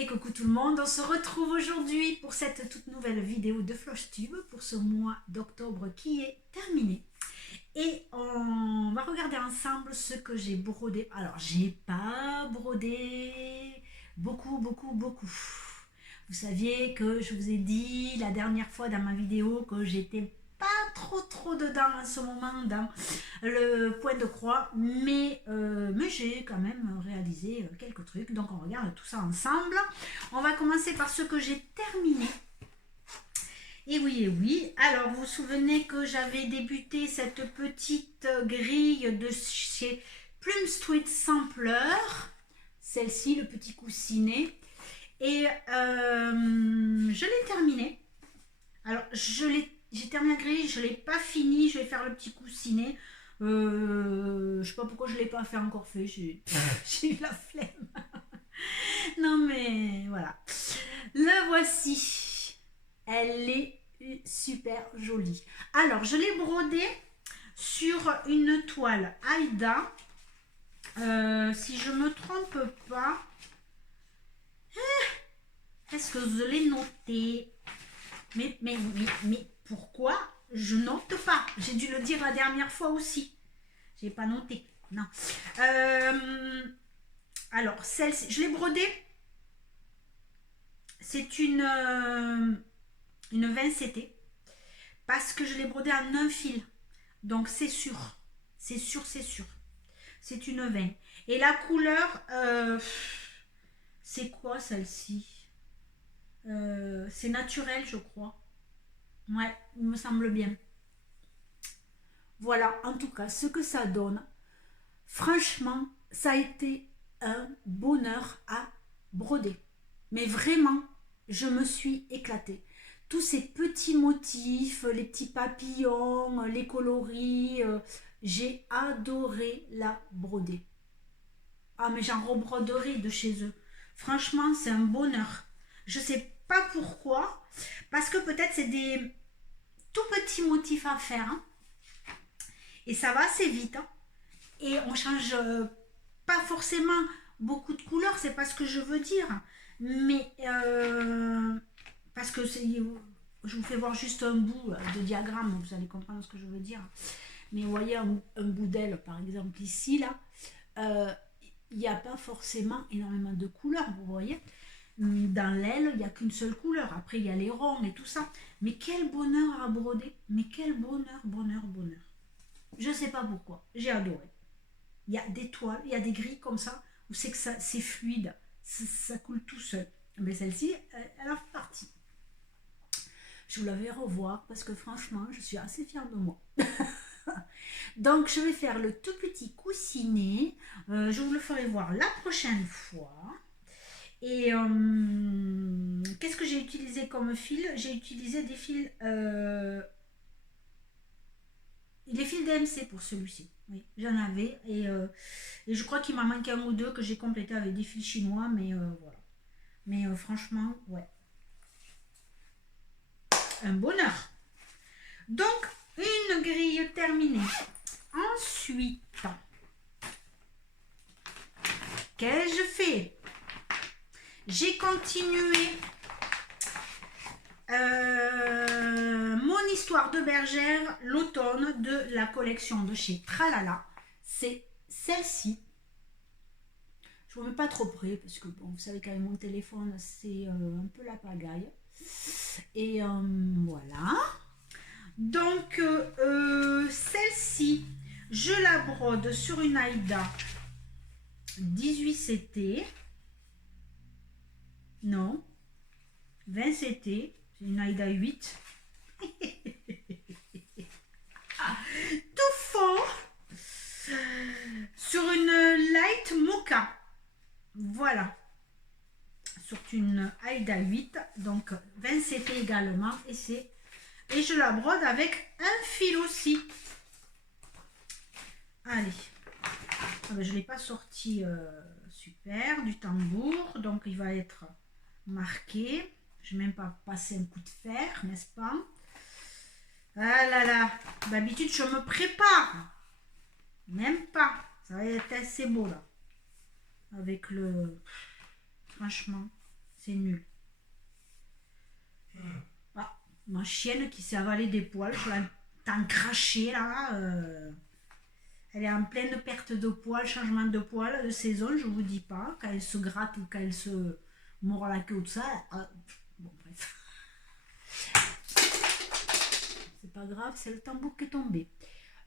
Et coucou tout le monde, on se retrouve aujourd'hui pour cette toute nouvelle vidéo de FlochTube pour ce mois d'octobre qui est terminé. Et on va regarder ensemble ce que j'ai brodé. Alors, j'ai pas brodé beaucoup. Vous saviez que je vous ai dit la dernière fois dans ma vidéo que j'étais pas trop dedans en ce moment dans le point de croix, mais j'ai quand même réalisé quelques trucs. Donc on regarde tout ça ensemble. On va commencer par ce que j'ai terminé. Et oui, alors vous vous souvenez que j'avais débuté cette petite grille de chez Plum Street Sampler, celle-ci, le petit coussinet, et je l'ai terminé. Alors j'ai terminé la grille, je ne l'ai pas fini, je vais faire le petit coussinet. Je sais pas pourquoi je ne l'ai pas fait encore fait, j'ai eu la flemme. Non mais voilà. Le voici. Elle est super jolie. Alors je l'ai brodé sur une toile Aïda. Si je me trompe pas. Est-ce que vous l'avez noté? Mais pourquoi je note pas? J'ai dû le dire la dernière fois aussi. J'ai pas noté. Non. Alors, celle-ci, je l'ai brodée. C'est une 20 CT. Parce que je l'ai brodée en un fil. Donc, c'est sûr. C'est sûr. C'est une 20. Et la couleur, c'est quoi celle-ci? C'est naturel, je crois. Ouais, il me semble bien. Voilà, en tout cas, ce que ça donne. Franchement, ça a été un bonheur à broder. Mais vraiment, je me suis éclatée. Tous ces petits motifs, les petits papillons, les coloris, j'ai adoré la broder. Ah, mais j'en rebroderai de chez eux. Franchement, c'est un bonheur. Je sais pas pourquoi, parce que peut-être c'est des tout petits motifs à faire. Hein. Et ça va assez vite. Hein. Et on change pas forcément beaucoup de couleurs, c'est pas ce que je veux dire. Mais parce que je vous fais voir juste un bout de diagramme, vous allez comprendre ce que je veux dire. Mais vous voyez un bout d'aile, par exemple ici, là, il n'y a pas forcément énormément de couleurs, vous voyez. Dans l'aile, il n'y a qu'une seule couleur. Après, il y a les ronds et tout ça. Mais quel bonheur à broder. Mais quel bonheur. Je ne sais pas pourquoi. J'ai adoré. Il y a des toiles, il y a des grilles comme ça, où c'est que c'est fluide. Ça coule tout seul. Mais celle-ci, elle en fait partie. Je vous la vais revoir parce que franchement, je suis assez fière de moi. Donc, je vais faire le tout petit coussinet. Je vous le ferai voir la prochaine fois. Et qu'est-ce que j'ai utilisé comme fil? J'ai utilisé des fils les fils DMC pour celui-ci. Oui, j'en avais et je crois qu'il m'a manqué un ou deux que j'ai complété avec des fils chinois, mais voilà. Mais franchement, ouais. Un bonheur. Donc, une grille terminée. Ensuite, qu'ai-je fait? J'ai continué mon histoire de bergère, l'automne de la collection de chez Tralala. C'est celle-ci. Je ne vous mets pas trop près parce que bon, vous savez qu'avec mon téléphone, c'est un peu la pagaille. Et voilà. Donc, celle-ci, je la brode sur une Aïda 18 CT. Non, 20 CT, c'est une Aïda 8. Tout fort sur une light mocha. Voilà. Sur une Aïda 8, donc 20 CT également. Et je la brode avec un fil aussi. Allez. Ah ben, je ne l'ai pas sorti super du tambour, donc il va être marqué. Je n'ai même pas passé un coup de fer, n'est-ce pas? Ah là là, d'habitude je me prépare. Même pas. Ça va être assez beau là. Avec le... Franchement, C'est nul. Ah, ma chienne qui s'est avalée des poils, je l'entends cracher là. Elle est en pleine perte de poils, changement de poils, de saison, je vous dis pas. Quand elle se gratte ou quand elle se mord la queue ou tout ça. Bon, bref. C'est pas grave, c'est le tambour qui est tombé.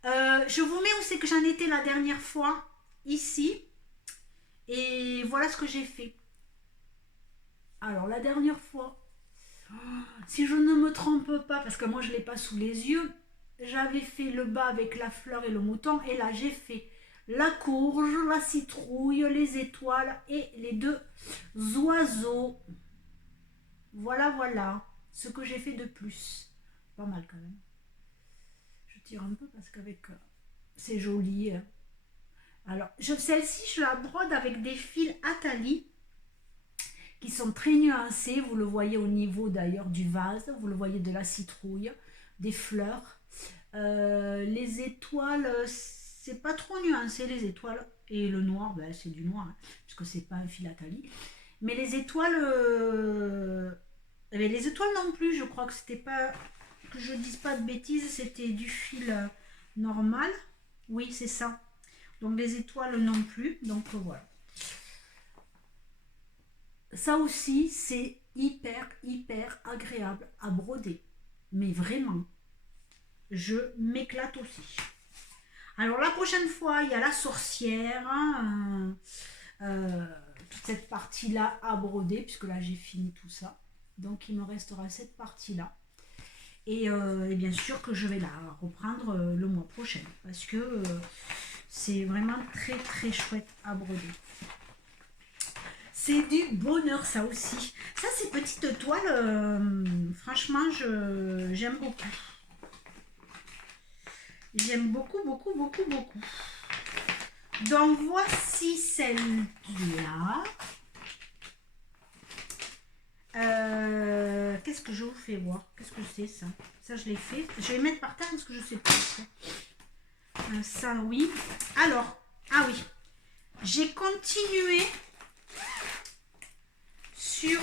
Je vous mets où c'est que j'en étais la dernière fois. Ici. Et voilà ce que j'ai fait. Alors, la dernière fois, si je ne me trompe pas, parce que moi je ne l'ai pas sous les yeux, j'avais fait le bas avec la fleur et le mouton, et là j'ai fait la courge, la citrouille, les étoiles et les deux oiseaux. Voilà, voilà ce que j'ai fait de plus. Pas mal quand même. Je tire un peu parce qu'avec c'est joli. Alors, celle-ci, je la brode avec des fils Atali qui sont très nuancés. Vous le voyez au niveau d'ailleurs du vase, vous le voyez de la citrouille, des fleurs. Les étoiles, c'est pas trop nuancé les étoiles. Et le noir, ben, c'est du noir, hein, puisque c'est pas un fil Atali. Mais les étoiles, les étoiles non plus, je crois que c'était pas, que je dise pas de bêtises, c'était du fil normal. Oui, c'est ça. Donc les étoiles non plus, donc voilà. Ça aussi, c'est hyper agréable à broder. Mais vraiment, je m'éclate aussi. Alors la prochaine fois, il y a la sorcière, hein, toute cette partie-là à broder, puisque là j'ai fini tout ça. Donc il me restera cette partie-là. Et bien sûr que je vais la reprendre le mois prochain, parce que c'est vraiment très chouette à broder. C'est du bonheur ça aussi. Ça, ces petites toiles, franchement, j'aime beaucoup. J'aime beaucoup. Donc, voici celle-là. Qu'est-ce que je vous fais voir? Qu'est-ce que c'est ça? Ça, je l'ai fait. Je vais mettre par terre parce que je sais pas. Ça, oui. Alors, ah oui. J'ai continué sur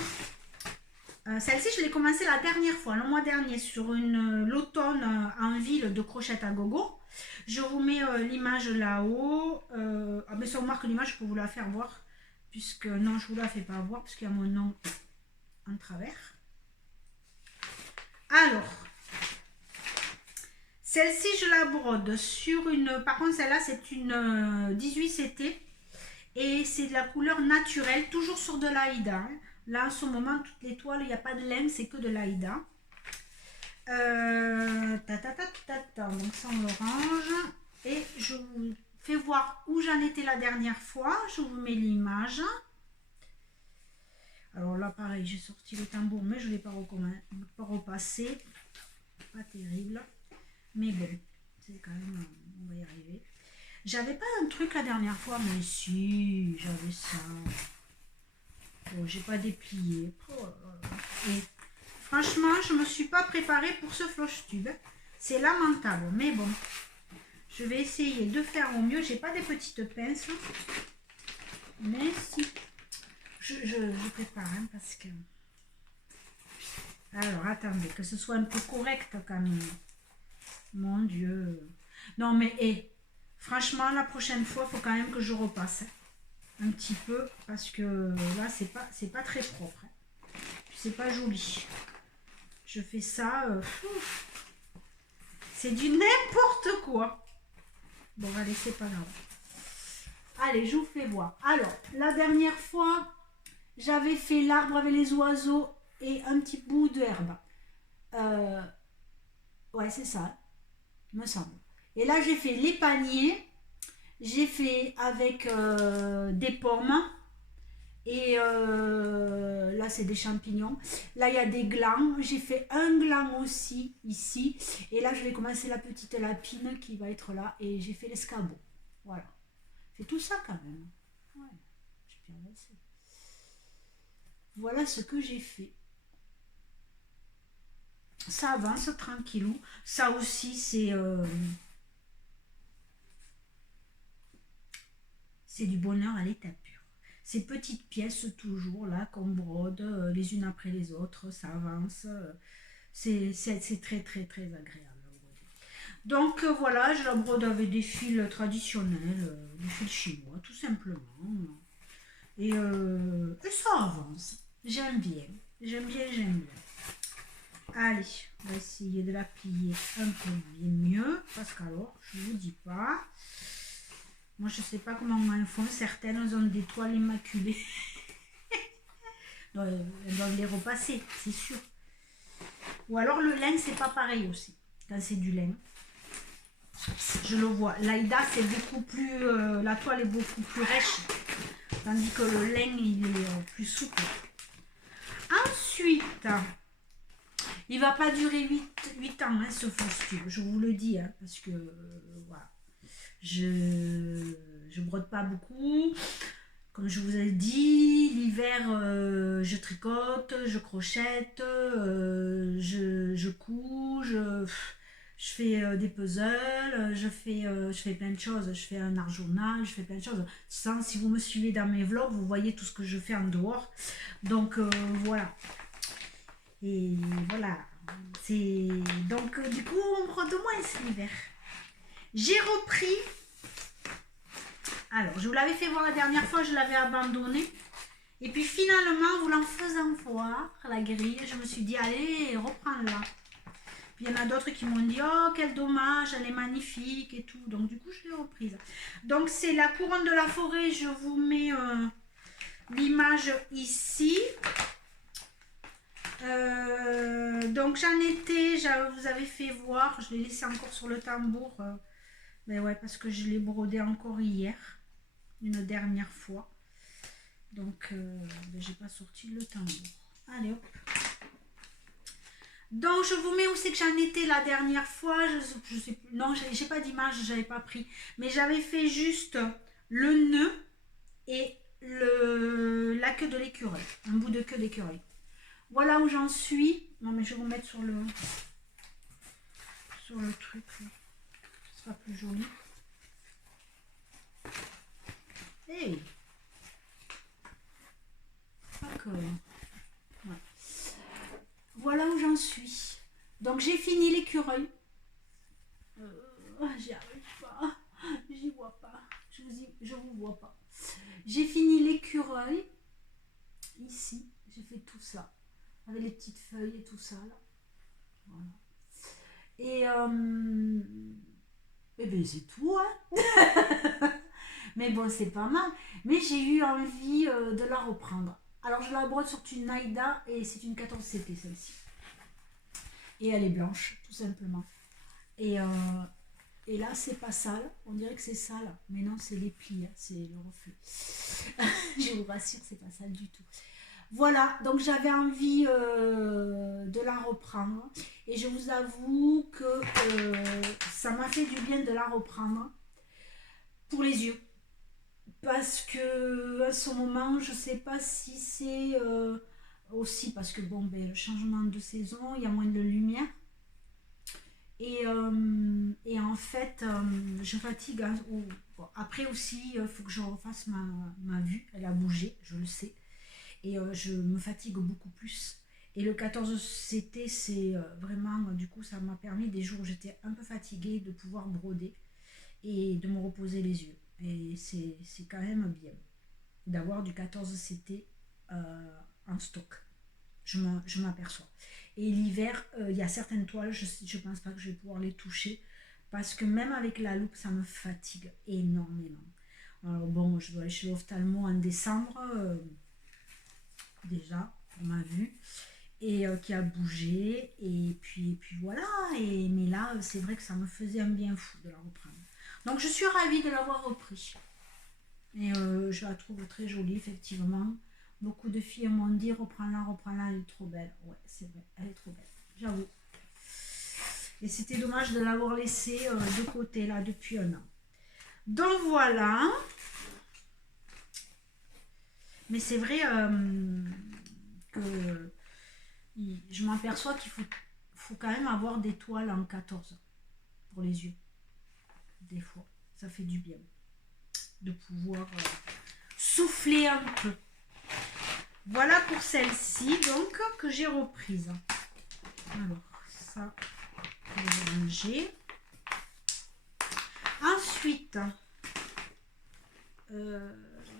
celle-ci, je l'ai commencé la dernière fois, le mois dernier, sur l'automne en ville de Crochette à Gogo. Je vous mets l'image là-haut. Mais sur marque l'image, je peux vous la faire voir. Puisque non, je ne vous la fais pas voir, parce qu'il y a mon nom en travers. Alors, celle-ci, je la brode sur une... Par contre, celle-là, c'est une 18 CT. Et c'est de la couleur naturelle, toujours sur de l'Aïda. Hein. Là, en ce moment, toutes les toiles, il n'y a pas de laine, c'est que de l'Aïda. Donc, sans l'orange. Et je vous fais voir où j'en étais la dernière fois. Je vous mets l'image. Alors là, pareil, j'ai sorti le tambour, mais je ne l'ai pas repassé. Pas terrible. Mais bon, c'est quand même... On va y arriver. J'avais pas un truc la dernière fois, mais si, j'avais ça. Bon, j'ai pas déplié. Et franchement, je me suis pas préparée pour ce floche tube. C'est lamentable, mais bon. Je vais essayer de faire au mieux. J'ai pas des petites pinces. Mais si. Je prépare, hein, parce que... Alors, attendez, que ce soit un peu correct quand même. Mon Dieu. Non, mais... franchement, la prochaine fois, il faut quand même que je repasse un petit peu parce que là, c'est pas très propre. Hein. C'est pas joli. Je fais ça. C'est du n'importe quoi. Bon, allez, c'est pas grave. Allez, je vous fais voir. Alors, la dernière fois, j'avais fait l'arbre avec les oiseaux et un petit bout de herbe. Ouais, c'est ça, me semble. Et là, j'ai fait les paniers. J'ai fait avec des pommes. Et là, c'est des champignons. Là, il y a des glands. J'ai fait un gland aussi, ici. Et là, je vais commencer la petite lapine qui va être là. Et j'ai fait l'escabeau. Voilà. J'ai fait tout ça quand même. Ouais, j'ai bien laissé. Voilà ce que j'ai fait. Ça avance tranquillou. Ça aussi, c'est du bonheur à l'état pur. ces petites pièces toujours là qu'on brode les unes après les autres, ça avance. C'est très très très agréable. Donc voilà, je la brode avec des fils traditionnels, des fils chinois tout simplement. Et ça avance. J'aime bien. J'aime bien, j'aime bien. Allez, on va essayer de la plier un peu mieux. Parce qu'alors, je ne vous dis pas. Moi, je ne sais pas comment elles font. Certaines ont des toiles immaculées. Donc, elles doivent les repasser, c'est sûr. Ou alors le lin, c'est pas pareil aussi. Quand c'est du lin. Je le vois. L'Aïda, c'est beaucoup plus... la toile est beaucoup plus rêche. Tandis que le lin, il est plus souple. Ensuite, il va pas durer 8 ans, hein, ce faux-tube. Je vous le dis, hein, parce que voilà. Je brode pas beaucoup. Comme je vous ai dit, l'hiver, je tricote, je crochette, je couds, je fais des puzzles, je fais plein de choses, je fais un art journal, je fais plein de choses. Sans, si vous me suivez dans mes vlogs, vous voyez tout ce que je fais en dehors. Donc voilà. Et voilà. Donc du coup, on brode moins l'hiver. J'ai repris. Alors, je vous l'avais fait voir la dernière fois, je l'avais abandonné. Et puis finalement, vous l'en faisant voir, la grille, je me suis dit, allez, reprends-la. Puis il y en a d'autres qui m'ont dit, oh, quel dommage, elle est magnifique et tout. Donc du coup, je l'ai reprise. Donc c'est la couronne de la forêt, je vous mets l'image ici. Donc j'en étais, vous avez fait voir, je l'ai laissé encore sur le tambour. Mais ouais, parce que je l'ai brodé encore hier. Une dernière fois. Donc, j'ai pas sorti le tambour. Allez, hop. Donc, je vous mets où c'est que j'en étais la dernière fois. Je sais plus. Non, j'ai pas d'image, j'avais pas pris. Mais j'avais fait juste le nœud et la queue de l'écureuil. Un bout de queue d'écureuil. Voilà où j'en suis. Non, mais je vais vous mettre sur le truc. Là. Ce sera plus joli. Hey. D'accord. Ouais. Voilà où j'en suis. Donc j'ai fini l'écureuil. J'y arrive pas. J'y vois pas. Je vous vois pas. J'ai fini l'écureuil. Ici, j'ai fait tout ça. Avec les petites feuilles et tout ça là. Voilà. Et ben c'est tout, hein. Mais bon, c'est pas mal. Mais j'ai eu envie de la reprendre. Alors, je la brode sur une Aïda et c'est une 14 CP celle-ci. Et elle est blanche, tout simplement. Et là, c'est pas sale. On dirait que c'est sale. Mais non, c'est les plis, hein, c'est le reflet. Je vous rassure, c'est pas sale du tout. Voilà, donc j'avais envie de la reprendre. Et je vous avoue que ça m'a fait du bien de la reprendre pour les yeux. Parce que à ce moment, je sais pas si c'est aussi parce que bon, ben, le changement de saison, il y a moins de lumière. Et en fait, je fatigue. Hein, bon, après aussi, il faut que je refasse ma vue. Elle a bougé, je le sais. Et je me fatigue beaucoup plus. Et le 14 CT, c'est vraiment, du coup, ça m'a permis des jours où j'étais un peu fatiguée de pouvoir broder et de me reposer les yeux. Et c'est quand même bien d'avoir du 14 CT en stock. Je m'aperçois. Et l'hiver, il y a certaines toiles, je ne pense pas que je vais pouvoir les toucher parce que même avec la loupe, ça me fatigue énormément. Alors bon, je dois aller chez l'ophtalmo en décembre, déjà, on m'a vu, et qui a bougé. Et puis voilà. Mais là, c'est vrai que ça me faisait un bien fou de la reprendre. Donc je suis ravie de l'avoir repris. Et je la trouve très jolie, effectivement. Beaucoup de filles m'ont dit reprends-la, elle est trop belle. Ouais, c'est vrai, elle est trop belle, j'avoue. Et c'était dommage de l'avoir laissée de côté là depuis un an. Donc voilà. Mais c'est vrai que je m'aperçois qu'il faut quand même avoir des toiles en 14 pour les yeux. Des fois, ça fait du bien de pouvoir souffler un peu. Voilà pour celle-ci, donc, que j'ai reprise. Alors, ça, je vais ranger. Ensuite,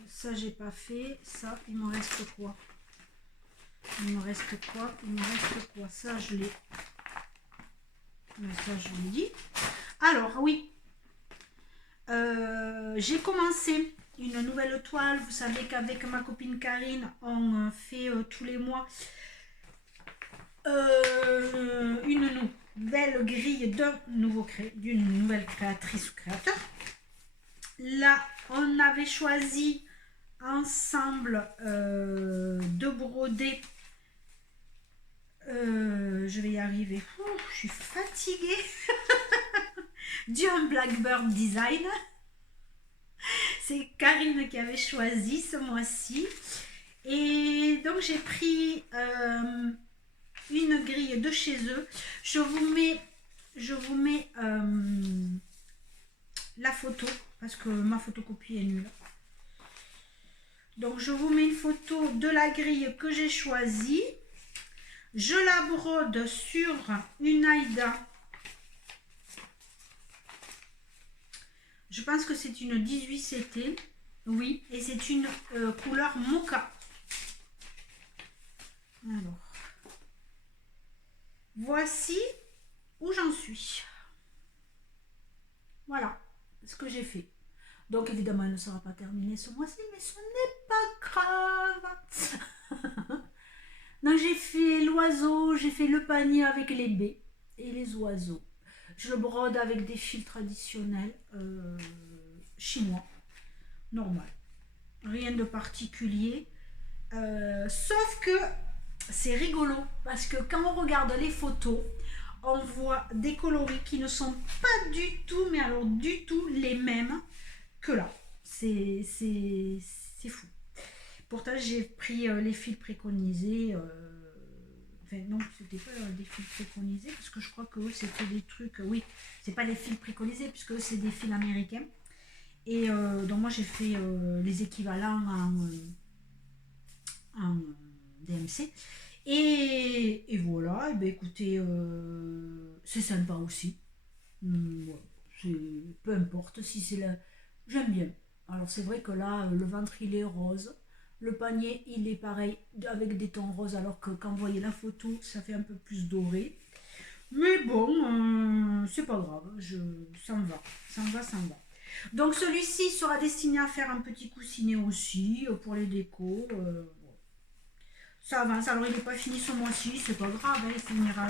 ça, j'ai pas fait. Ça, il me reste quoi? Il me reste quoi? Il me reste quoi? Ça, je l'ai. Ça, je vous l'ai dit. Alors, oui. J'ai commencé une nouvelle toile. Vous savez qu'avec ma copine Karine, on fait tous les mois une nouvelle grille d'une nouvelle créatrice ou créateur. Là, on avait choisi ensemble de broder. Je vais y arriver. Je suis fatiguée. Du Blackbird Design. C'est Karine qui avait choisi ce mois-ci. Et donc j'ai pris une grille de chez eux. Je vous mets la photo parce que ma photocopie est nulle. Donc je vous mets une photo de la grille que j'ai choisie. Je la brode sur une Aïda. Je pense que c'est une 18 CT. Oui, et c'est une couleur mocha. Alors, voici où j'en suis. Voilà ce que j'ai fait. Donc évidemment, elle ne sera pas terminée ce mois-ci, mais ce n'est pas grave. Donc j'ai fait l'oiseau, j'ai fait le panier avec les baies et les oiseaux. Je le brode avec des fils traditionnels chinois, normal. Rien de particulier. Sauf que c'est rigolo parce que quand on regarde les photos, on voit des coloris qui ne sont pas du tout, mais alors du tout les mêmes que là. C'est fou. Pourtant, j'ai pris les fils préconisés. Enfin, non, c'était pas des fils préconisés parce que je crois que c'était des trucs. Oui, c'est pas des fils préconisés puisque c'est des fils américains. Et donc, moi, j'ai fait les équivalents en DMC. Et voilà, et ben écoutez, c'est sympa aussi. Voilà, peu importe si c'est là, j'aime bien. Alors c'est vrai que là, le ventre il est rose, le panier il est pareil avec des tons roses, alors que quand vous voyez la photo, ça fait un peu plus doré. Mais bon, c'est pas grave, ça me va, ça me va, ça me va. Donc celui-ci sera destiné à faire un petit coussinet aussi pour les décos. Ça avance. Alors il n'est pas fini ce mois-ci, c'est pas grave, hein, il finira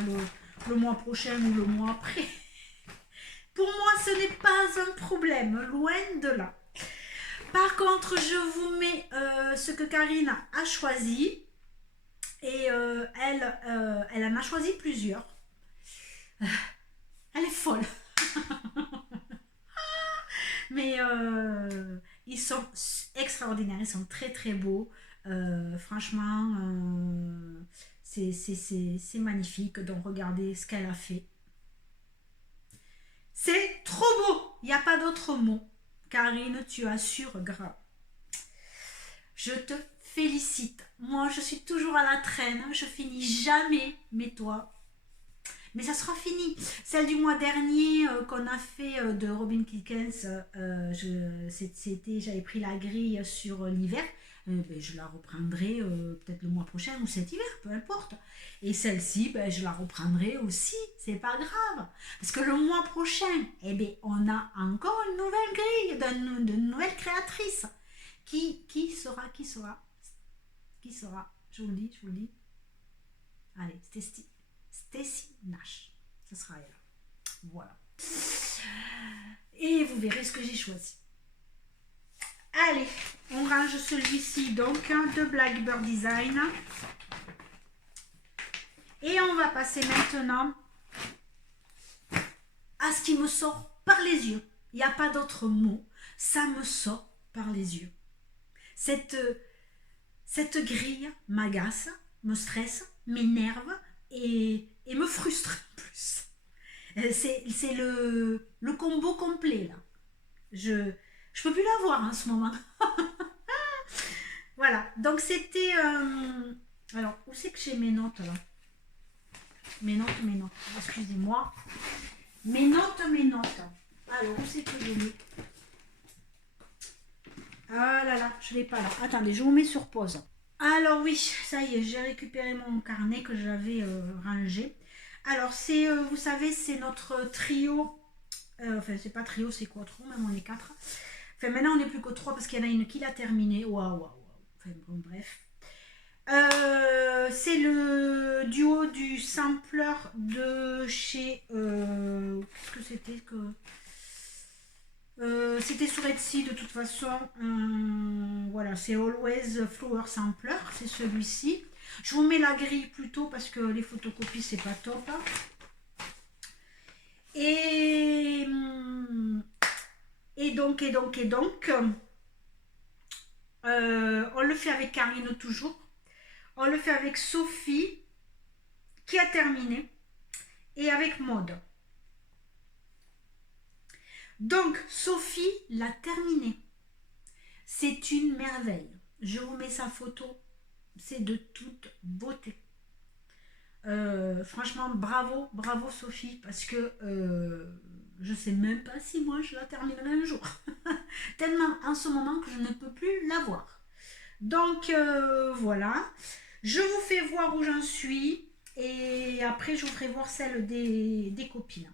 le mois prochain ou le mois après. Pour moi, ce n'est pas un problème, loin de là. Par contre, je vous mets ce que Karine a choisi. Et elle en a choisi plusieurs. Elle est folle. Mais ils sont extraordinaires, ils sont très très beaux. Franchement, c'est magnifique. Donc regardez ce qu'elle a fait. C'est trop beau. Il n'y a pas d'autre mot. Karine, tu assures grave. Je te félicite. Moi, je suis toujours à la traîne. Je finis jamais. Mais toi, mais ça sera fini. Celle du mois dernier qu'on a fait de Robin Kickens, j'avais pris la grille sur l'hiver. Ben, je la reprendrai peut-être le mois prochain ou cet hiver, peu importe. Et celle-ci, ben, je la reprendrai aussi, c'est pas grave. Parce que le mois prochain, eh ben, on a encore une nouvelle grille, de nouvelle créatrice. Qui sera Je vous le dis, Allez, Stacy Nash, ce sera elle. Voilà. Et vous verrez ce que j'ai choisi. Allez, on range celui-ci donc de Blackbird Design. Et on va passer maintenant à ce qui me sort par les yeux. Il n'y a pas d'autre mot. Ça me sort par les yeux. Cette grille m'agace, me stresse, m'énerve et me frustre en plus. C'est le combo complet là. Je peux plus la voir en ce moment. Voilà, donc c'était... alors, où c'est que j'ai mes notes là? Mes notes, excusez-moi. Mes notes. Alors, où c'est que je mets? Ah là là, je ne l'ai pas là. Attendez, je vous mets sur pause. Alors oui, ça y est, j'ai récupéré mon carnet que j'avais rangé. Alors, c'est, vous savez, c'est notre trio. Enfin, c'est pas trio, c'est quattro, même on est quatre. Enfin, maintenant, on n'est plus que trois parce qu'il y en a une qui l'a terminé. Waouh. Enfin, bon, bref. C'est le duo du sampler de chez... qu'est-ce que c'était que... c'était sur Etsy de toute façon. Voilà, c'est Always Flower Sampler, c'est celui-ci. Je vous mets la grille plutôt parce que les photocopies c'est pas top. Et donc, on le fait avec Karine toujours. On le fait avec Sophie qui a terminé et avec Maude. Donc, Sophie l'a terminé. C'est une merveille. Je vous mets sa photo. C'est de toute beauté. Franchement, bravo Sophie, parce que je sais même pas si moi je la terminerai un jour. Tellement en ce moment que je ne peux plus la voir. Donc voilà. Je vous fais voir où j'en suis. Et après, je vous ferai voir celle des copines.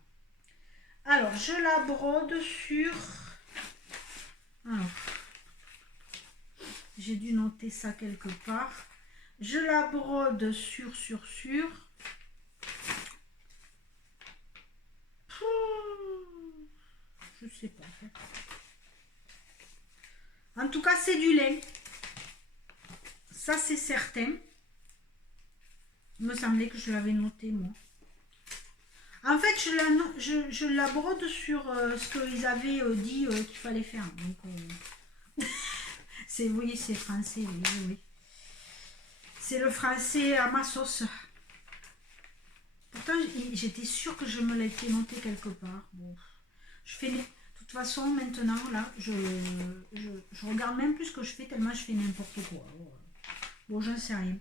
Alors, je la brode sur... Alors, j'ai dû noter ça quelque part. Je la brode sur. Je sais pas. En tout cas, c'est du lait. Ça, c'est certain. Il me semblait que je l'avais noté, moi. En fait, je la brode sur ce qu'ils avaient dit qu'il fallait faire. Donc, c'est, oui, c'est français, oui. C'est le français à ma sauce. Pourtant, j'étais sûre que je me l'étais noté quelque part. Bon, je fais... De toute façon, maintenant, là, je regarde même plus ce que je fais, tellement je fais n'importe quoi. Bon, j'en sais rien.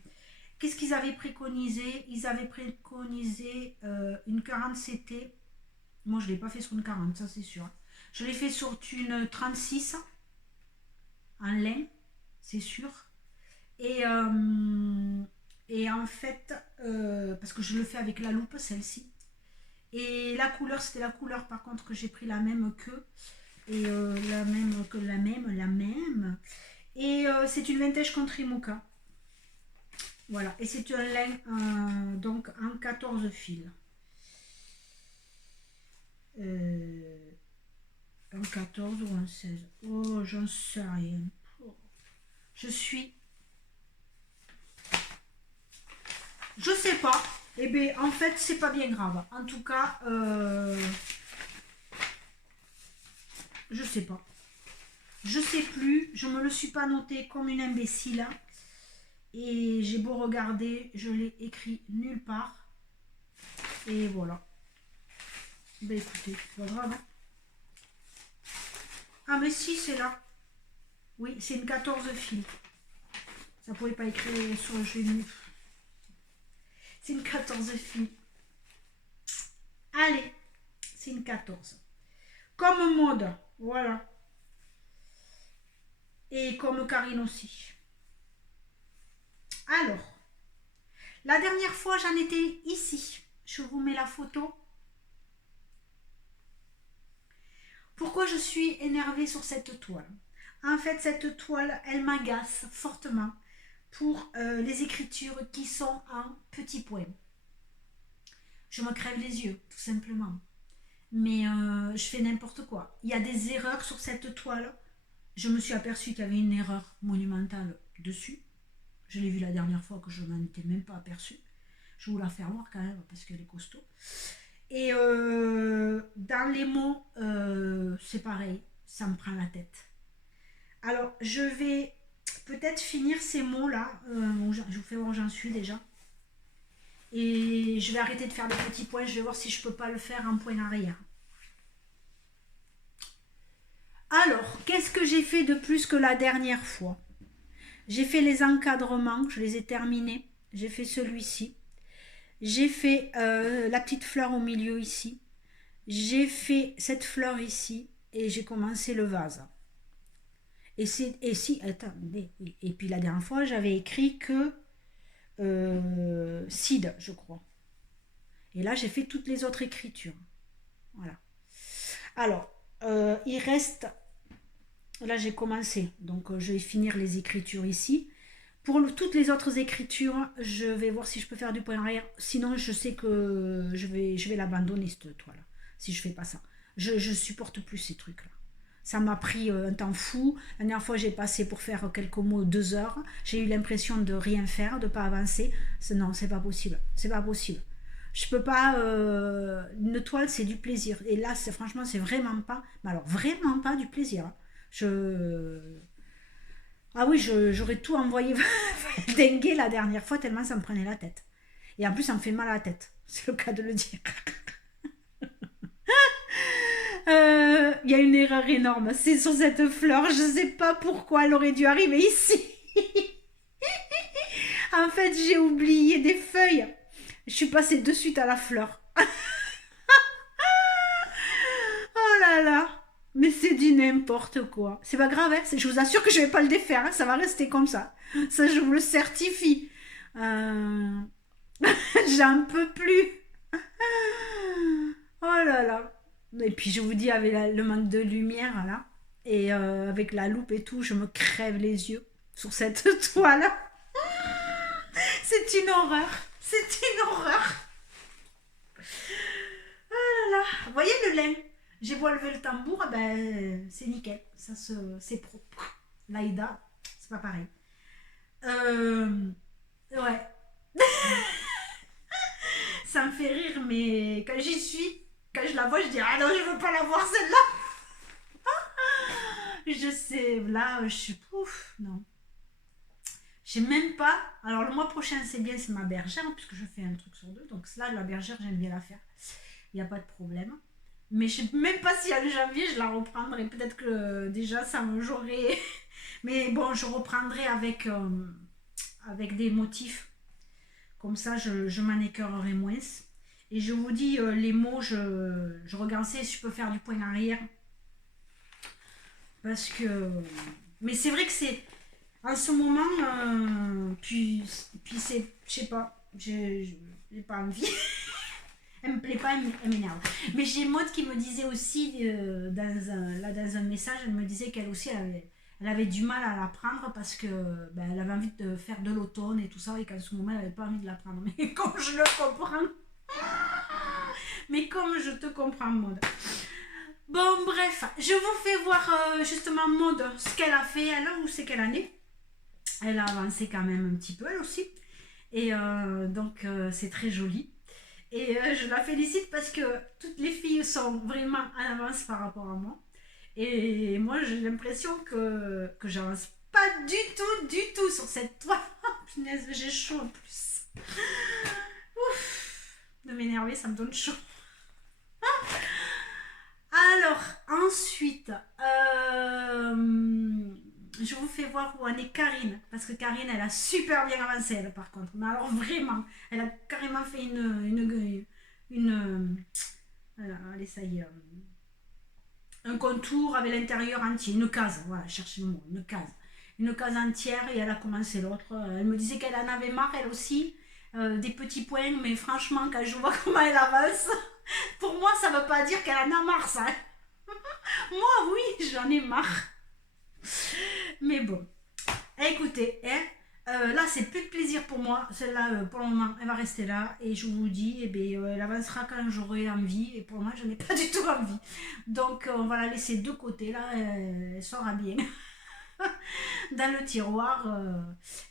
Qu'est-ce qu'ils avaient préconisé? Ils avaient préconisé une 40 CT. Moi, je ne l'ai pas fait sur une 40, ça c'est sûr. Je l'ai fait sur une 36 en lin, c'est sûr. Et en fait, parce que je le fais avec la loupe, celle-ci. Et la couleur, c'était la couleur par contre que j'ai pris la même que. Et la même. Et c'est une vintage country mocha. Voilà, et c'est un lin donc en 14 fils. En 14 ou en 16. Oh, j'en sais rien. Je sais pas. Eh bien, en fait, c'est pas bien grave. En tout cas, je sais pas. Je sais plus. Je me le suis pas noté comme une imbécile. Et j'ai beau regarder, je l'ai écrit nulle part. Et voilà. Ben écoutez, c'est pas grave. Ah mais si, c'est là. Oui, c'est une 14 fils. Ça pouvait pas écrire sur le genou. C'est une 14 fils. Allez, c'est une 14. Comme mode, voilà. Et comme Karine aussi. Alors, la dernière fois, j'en étais ici. Je vous mets la photo. Pourquoi je suis énervée sur cette toile? En fait, cette toile, elle m'agace fortement pour les écritures qui sont en petits points. Je me crève les yeux, tout simplement. Mais je fais n'importe quoi. Il y a des erreurs sur cette toile. Je me suis aperçue qu'il y avait une erreur monumentale dessus. Je l'ai vu la dernière fois que je m'en étais même pas aperçue. Je vais vous la faire voir quand même parce qu'elle est costaud. Et dans les mots, c'est pareil, ça me prend la tête. Alors, je vais peut-être finir ces mots-là. Je vous fais voir où j'en suis déjà. Et je vais arrêter de faire des petits points. Je vais voir si je peux pas le faire en point arrière. Alors, qu'est-ce que j'ai fait de plus que la dernière fois? J'ai fait les encadrements, je les ai terminés. J'ai fait celui-ci. J'ai fait la petite fleur au milieu ici. J'ai fait cette fleur ici et j'ai commencé le vase. Attendez, oui. Et puis la dernière fois, j'avais écrit que Cid, je crois. Et là, j'ai fait toutes les autres écritures. Voilà. Alors, il reste. Là, j'ai commencé. Donc, je vais finir les écritures ici. Pour toutes les autres écritures, je vais voir si je peux faire du point arrière. Sinon, je sais que je vais l'abandonner, cette toile. Si je fais pas ça. Je supporte plus ces trucs-là. Ça m'a pris un temps fou. La dernière fois, j'ai passé pour faire quelques mots 2 heures. J'ai eu l'impression de rien faire, de pas avancer. Non, c'est pas possible. C'est pas possible. Je peux pas. Une toile, c'est du plaisir. Et là, franchement, c'est vraiment pas. Mais alors, vraiment pas du plaisir. Hein. Je. Ah oui, j'aurais tout envoyé dinguer la dernière fois tellement ça me prenait la tête. Et en plus, ça me fait mal à la tête. C'est le cas de le dire. Il y a une erreur énorme. C'est sur cette fleur. Je sais pas pourquoi elle aurait dû arriver ici. En fait, j'ai oublié des feuilles. Je suis passée de suite à la fleur. Oh là là. Mais c'est du n'importe quoi. C'est pas grave, hein. Je vous assure que je vais pas le défaire. Hein. Ça va rester comme ça. Ça, je vous le certifie. Euh... J'en peux plus. Oh là là. Et puis je vous dis, avec le manque de lumière là, et avec la loupe et tout, je me crève les yeux sur cette toile. C'est une horreur. C'est une horreur. Oh là là. Vous voyez le lin? J'ai beau lever le tambour, ben c'est nickel. C'est propre. L'Aïda, c'est pas pareil. Ouais. Ça me fait rire, mais quand j'y suis, quand je la vois, je dis ah non, je veux pas la voir celle-là. Je sais, là, je suis pouf, non. J'ai même pas. Alors le mois prochain, c'est bien, c'est ma bergère, puisque je fais un truc sur 2. Donc là, la bergère, j'aime bien la faire. Il n'y a pas de problème. Mais je sais même pas si à le janvier, je la reprendrai. Peut-être que déjà, ça me j'aurai. Mais bon, je reprendrai avec des motifs. Comme ça, je m'en écœurerai moins. Et je vous dis, les mots, je regarde si je peux faire du point arrière. Parce que. Mais c'est vrai que c'est. En ce moment, puis c'est. Je sais pas. J'ai pas envie. Elle me plaît pas, elle m'énerve. Mais j'ai Maud qui me disait aussi, dans un message, elle me disait qu'elle aussi, elle avait du mal à la prendre parce que ben, elle avait envie de faire de l'automne et tout ça, et qu'en ce moment, elle n'avait pas envie de la prendre. Mais comme je le comprends. Mais comme je te comprends, Maud. Bon, bref, je vous fais voir justement Maud ce qu'elle a fait, elle, où c'est qu'elle en est. Elle a avancé quand même un petit peu, elle aussi. Et donc, c'est très joli. Et je la félicite parce que toutes les filles sont vraiment en avance par rapport à moi. Et moi, j'ai l'impression que j'avance pas du tout sur cette toile. Punaise, j'ai chaud en plus. Ouf, de m'énerver, ça me donne chaud. Alors, ensuite, je vous fais voir où en est Karine. Parce que Karine, elle a super bien avancé, elle, par contre. Mais alors, vraiment, elle a carrément fait allez, ça y est. Un contour avec l'intérieur entier. Une case, voilà, cherchez le mot. Une case. Une case entière et elle a commencé l'autre. Elle me disait qu'elle en avait marre, elle aussi. Des petits points, mais franchement, quand je vois comment elle avance, pour moi, ça veut pas dire qu'elle en a marre, ça. Moi, oui, j'en ai marre. Mais bon, écoutez, hein, là, c'est plus de plaisir pour moi. Celle-là, pour le moment, elle va rester là. Et je vous dis, eh bien, elle avancera quand j'aurai envie. Et pour moi, je n'ai pas du tout envie. Donc, on va la laisser de côté. Là, elle sera bien dans le tiroir.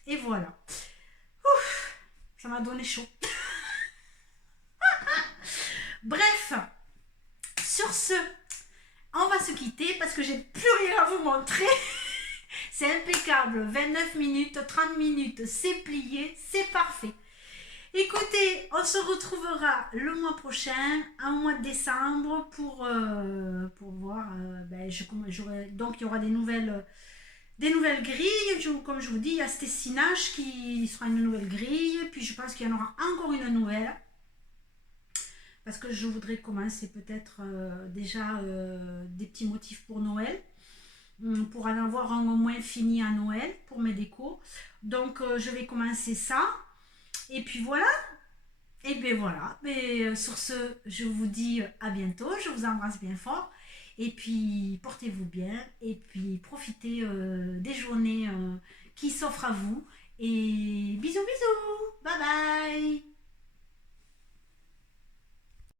Et voilà. Ouf, ça m'a donné chaud. Bref, sur ce, on va se quitter parce que j'ai plus rien à vous montrer. C'est impeccable. 29 minutes, 30 minutes, c'est plié, c'est parfait. Écoutez, on se retrouvera le mois prochain, en mois de décembre, pour voir. Donc, il y aura des nouvelles des nouvelles grilles. Comme je vous dis, il y a Stessinage qui sera une nouvelle grille. Puis je pense qu'il y en aura encore une nouvelle. Parce que je voudrais commencer peut-être déjà des petits motifs pour Noël. Pour en avoir un au moins fini à Noël pour mes décos. Donc je vais commencer ça. Et puis voilà. Et bien voilà. Mais sur ce, je vous dis à bientôt. Je vous embrasse bien fort. Et puis portez-vous bien. Et puis profitez des journées qui s'offrent à vous. Et bisous bisous. Bye bye.